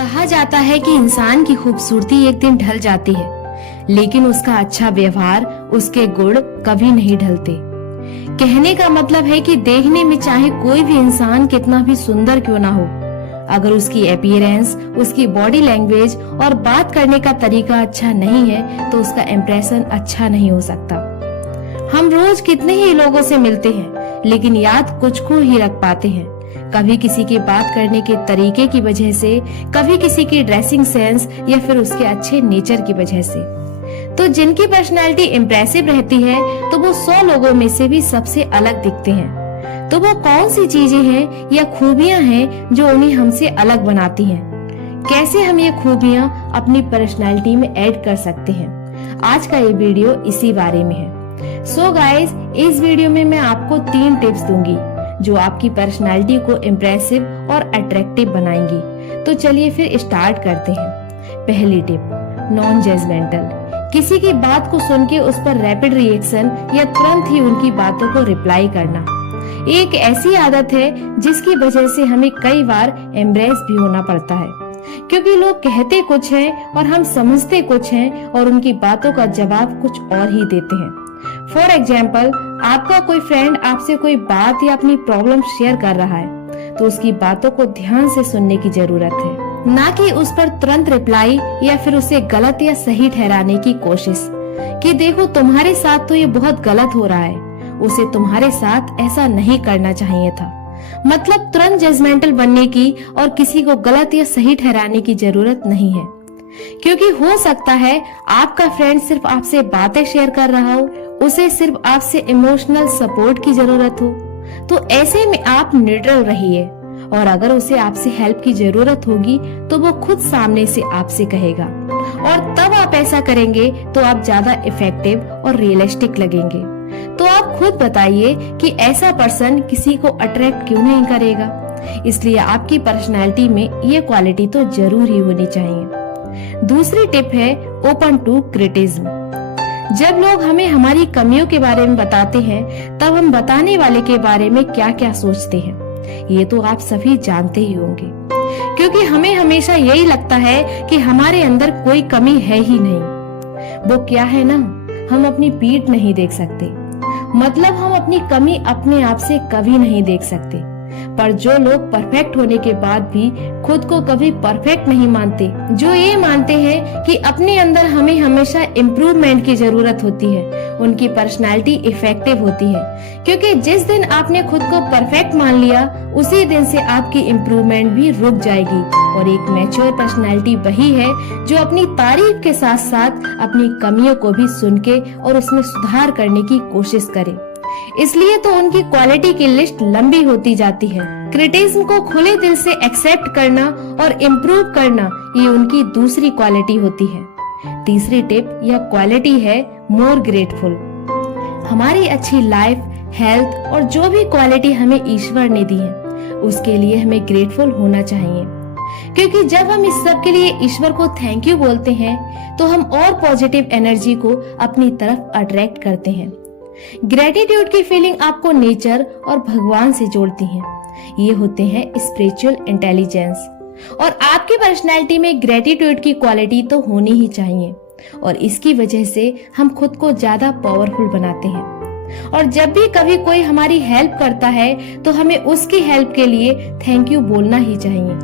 कहा जाता है कि इंसान की खूबसूरती एक दिन ढल जाती है, लेकिन उसका अच्छा व्यवहार, उसके गुण कभी नहीं ढलते। कहने का मतलब है कि देखने में चाहे कोई भी इंसान कितना भी सुंदर क्यों ना हो, अगर उसकी अपीयरेंस, उसकी बॉडी लैंग्वेज और बात करने का तरीका अच्छा नहीं है तो उसका इम्प्रेशन अच्छा नहीं हो सकता। हम रोज कितने ही लोगों से मिलते हैं, लेकिन याद कुछ को ही रख पाते हैं। कभी किसी की बात करने के तरीके की वजह से, कभी किसी की ड्रेसिंग सेंस या फिर उसके अच्छे नेचर की वजह से। तो जिनकी पर्सनालिटी इम्प्रेसिव रहती है तो वो 100 लोगों में से भी सबसे अलग दिखते हैं। तो वो कौन सी चीजें हैं या खूबियां हैं जो उन्हें हमसे अलग बनाती हैं? कैसे हम ये खूबियां अपनी पर्सनालिटी में ऐड कर सकते हैं? आज का ये वीडियो इसी बारे में है। सो गाइस, इस वीडियो में मैं आपको 3 टिप्स दूंगी जो आपकी पर्सनालिटी को इम्प्रेसिव और अट्रैक्टिव बनाएंगी। तो चलिए फिर स्टार्ट करते हैं। पहली टिप, नॉन जजमेंटल। किसी की बात को सुन के उस पर रैपिड रिएक्शन या तुरंत ही उनकी बातों को रिप्लाई करना एक ऐसी आदत है जिसकी वजह से हमें कई बार एम्ब्रेस भी होना पड़ता है, क्योंकि लोग कहते कुछ हैं और हम समझते कुछ हैं और उनकी बातों का जवाब कुछ और ही देते हैं। फॉर एग्जाम्पल, आपका कोई फ्रेंड आपसे कोई बात या अपनी प्रॉब्लम शेयर कर रहा है तो उसकी बातों को ध्यान से सुनने की जरूरत है, ना कि उस पर तुरंत रिप्लाई या फिर उसे गलत या सही ठहराने की कोशिश कि देखो तुम्हारे साथ तो ये बहुत गलत हो रहा है, उसे तुम्हारे साथ ऐसा नहीं करना चाहिए था। मतलब तुरंत जजमेंटल बनने की और किसी को गलत या सही ठहराने की जरूरत नहीं है, क्योंकि हो सकता है आपका फ्रेंड सिर्फ आपसे बातें शेयर कर रहा हो, उसे सिर्फ आपसे इमोशनल सपोर्ट की जरूरत हो। तो ऐसे में आप न्यूट्रल रहिए, और अगर उसे आपसे हेल्प की जरूरत होगी तो वो खुद सामने से आपसे कहेगा, और तब आप ऐसा करेंगे तो आप ज्यादा इफेक्टिव और रियलिस्टिक लगेंगे। तो आप खुद बताइए कि ऐसा पर्सन किसी को अट्रैक्ट क्यों नहीं करेगा। इसलिए आपकी पर्सनालिटी में ये क्वालिटी तो जरूर ही होनी चाहिए। दूसरी टिप है ओपन टू क्रिटिसिज्म। जब लोग हमें हमारी कमियों के बारे में बताते हैं तब हम बताने वाले के बारे में क्या क्या सोचते हैं, ये तो आप सभी जानते ही होंगे, क्योंकि हमें हमेशा यही लगता है कि हमारे अंदर कोई कमी है ही नहीं। वो क्या है ना, हम अपनी पीठ नहीं देख सकते, मतलब हम अपनी कमी अपने आप से कभी नहीं देख सकते। पर जो लोग परफेक्ट होने के बाद भी खुद को कभी परफेक्ट नहीं मानते, जो ये मानते हैं कि अपने अंदर हमें हमेशा इम्प्रूवमेंट की जरूरत होती है, उनकी पर्सनालिटी इफेक्टिव होती है। क्योंकि जिस दिन आपने खुद को परफेक्ट मान लिया, उसी दिन से आपकी इम्प्रूवमेंट भी रुक जाएगी। और एक मैच्योर पर्सनालिटी वही है जो अपनी तारीफ के साथ साथ अपनी कमियों को भी सुन के और उसमें सुधार करने की कोशिश करे। इसलिए तो उनकी क्वालिटी की लिस्ट लंबी होती जाती है। क्रिटिसिज्म को खुले दिल से एक्सेप्ट करना और इम्प्रूव करना, ये उनकी दूसरी क्वालिटी होती है। तीसरी टिप या क्वालिटी है मोर ग्रेटफुल। हमारी अच्छी लाइफ, हेल्थ और जो भी क्वालिटी हमें ईश्वर ने दी है, उसके लिए हमें ग्रेटफुल होना चाहिए। क्योंकि जब हम इस सब के लिए ईश्वर को थैंक यू बोलते हैं तो हम और पॉजिटिव एनर्जी को अपनी तरफ अट्रैक्ट करते हैं। ग्रेटिट्यूड की फीलिंग आपको नेचर और भगवान से जोड़ती है। ये होते हैं स्पिरिचुअल इंटेलिजेंस। और आपकी पर्सनैलिटी में ग्रेटिट्यूड की क्वालिटी तो होनी ही चाहिए, और इसकी वजह से हम खुद को ज्यादा पावरफुल बनाते हैं। और जब भी कभी कोई हमारी हेल्प करता है तो हमें उसकी हेल्प के लिए थैंक यू बोलना ही चाहिए।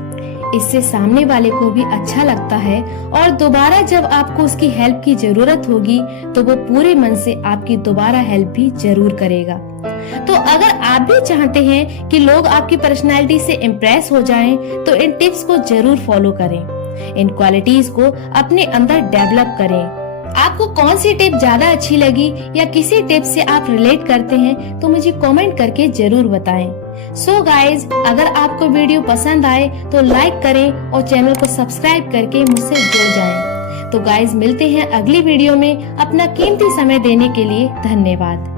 इससे सामने वाले को भी अच्छा लगता है, और दोबारा जब आपको उसकी हेल्प की जरूरत होगी तो वो पूरे मन से आपकी दोबारा हेल्प भी जरूर करेगा। तो अगर आप भी चाहते हैं कि लोग आपकी पर्सनालिटी से इम्प्रेस हो जाएं, तो इन टिप्स को जरूर फॉलो करें, इन क्वालिटीज को अपने अंदर डेवलप करें। आपको कौन सी टिप ज्यादा अच्छी लगी या किसी टिप से आप रिलेट करते हैं तो मुझे कमेंट करके जरूर बताएं। सो गाइज, अगर आपको वीडियो पसंद आए तो लाइक करें और चैनल को सब्सक्राइब करके मुझसे जुड़ जाएं। तो गाइज, मिलते हैं अगली वीडियो में। अपना कीमती समय देने के लिए धन्यवाद।